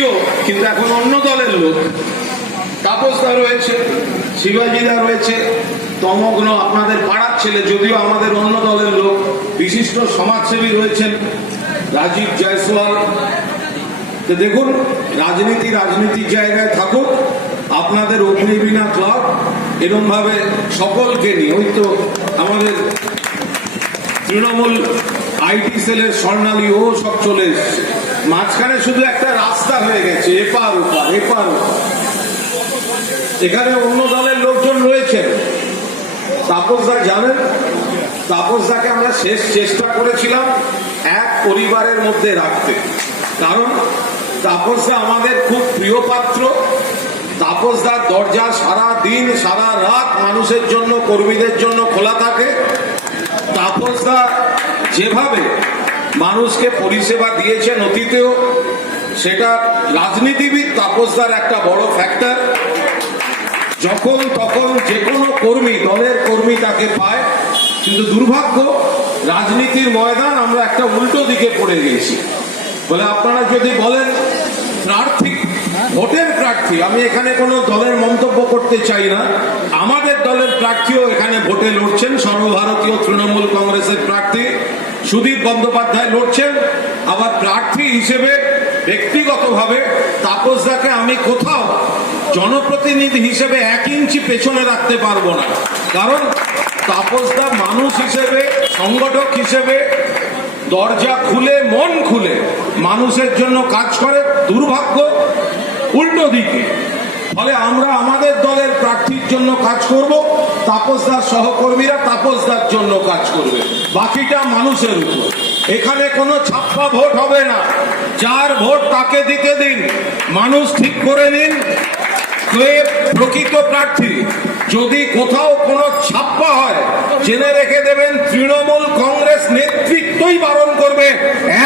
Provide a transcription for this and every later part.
ছিল, কিন্তু এখন অন্য দলের লোক। তাপসদা রয়েছে, শিবাজিদা রয়েছে, তমগ্ন আপনাদের পাড়ার ছেলে, যদিও আমাদের অন্য দলের লোক। বিশিষ্ট সমাজসেবী রয়েছেন রাজীব জয়সওয়াল। তো দেখুন, রাজনীতির জায়গায় থাকুক। আপনাদের অগ্নিবীণা ক্লাব এরকম ভাবে সকলকে নিয়ে, ওই তো আমাদের তৃণমূল আইটি সেলের স্বর্ণালী ও সব চলে এসছে। মাঝখানে শুধু একটা রাস্তা হয়ে গেছে, এপার ওপার এপার ওপার। এখানে অন্য দলের লোকজন রয়েছেন। তাপসদা জানেন, তাপসদাকে আমরা শেষ চেষ্টা করেছিলাম এক পরিবারের মধ্যে রাখতে, কারণ তাপসদা আমাদের খুব প্রিয় পাত্র। তাপসদার দরজা সারা দিন সারা রাত মানুষের জন্য, কর্মীদের জন্য খোলা থাকে। তাপসদা যেভাবে মানুষকে পরিষেবা দিয়েছেন অতীতেও, সেটা রাজনীতিবিদ তাপসদার একটা বড় ফ্যাক্টর। যখন তখন যে কোনো কর্মী, দলের কর্মী তাকে পায়। কিন্তু দুর্ভাগ্য, রাজনীতির ময়দান আমরা একটা উল্টো দিকে পড়ে গেছি। বলে আপনারা যদি বলেন প্রার্থী, ভোটের প্রার্থী, আমি এখানে কোনো দলের মন্তব্য করতে চাই না, আমাদের দলের প্রার্থীও এখানে ভোটে লড়ছেন। সর্বভারতীয় তৃণমূল কংগ্রেসের প্রার্থী সুদীপ বন্দ্যোপাধ্যায় লড়ছেন। আবার প্রার্থী হিসেবে ব্যক্তিগতভাবে তাপসদাকে আমি কোথাও জনপ্রতিনিধি হিসেবে 1 ইঞ্চি পেছনে রাখতে পারবো না, কারণ তাপসদা মানুষ হিসেবে, সংগঠক হিসেবে দরজা খুলে, মন খুলে মানুষের জন্য কাজ করে। দুর্ভাগ্য উল্টো দিকে। ফলে আমরা আমাদের দলের প্রার্থীর জন্য কাজ করব, তাপসদার সহকর্মীরা তাপসদার জন্য কাজ করবে, বাকিটা মানুষের উপর। এখানে কোনো ছাপ্পা ভোট হবে না। যার ভোট তাকে দিতে দিন, মানুষ ঠিক করে নিন কে প্রকৃত প্রার্থী। যদি কোথাও কোনো ছাপ্পা হয়, জেনে রেখে দেবেন তৃণমূল কংগ্রেস নেতৃত্বই বারণ করবে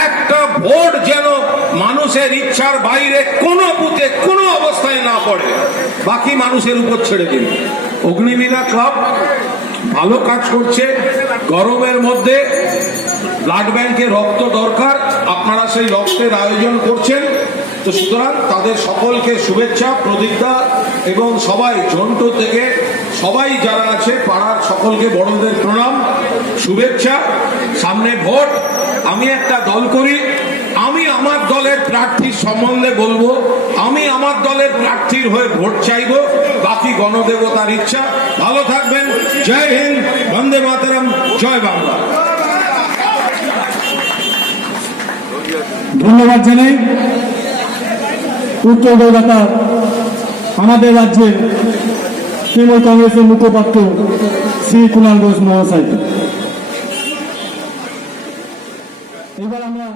একটা ভোট যেন মানুষের ইচ্ছার বাইরে কোনো বুথে কোনো অবস্থায় না পড়ে। বাকি মানুষের উপর ছেড়ে দিন। অগ্নিবীণা ক্লাব ভালো কাজ করছে। গরমের মধ্যে ব্লাড ব্যাংকে রক্ত দরকার, আপনারা সেই রক্তের আয়োজন করছেন। তো সুতরাং তাদের সকলকে শুভেচ্ছা। প্রদীপদা এবং সবাই, ঝন্টু থেকে সবাই যারা আছে পাড়ার সকলকে বড়দের প্রণাম, শুভেচ্ছা। সামনে ভোট। আমি একটা দল করি, আমি আমার দলের প্রার্থীর সম্বন্ধে বলবো, আমি আমার দলের প্রার্থীর হয়ে ভোট চাইব, বাকি গণদেবতার ইচ্ছা। ভালো থাকবেন। জয় হিন্দ, বন্দে মাতরম, জয় বাংলা। ধন্যবাদ জানাই উত্তর কলকাতা আমাদের রাজ্যের তৃণমূল কংগ্রেসের মুখপাত্র শ্রী কুণাল ঘোষ মহাশয়। এবার আমরা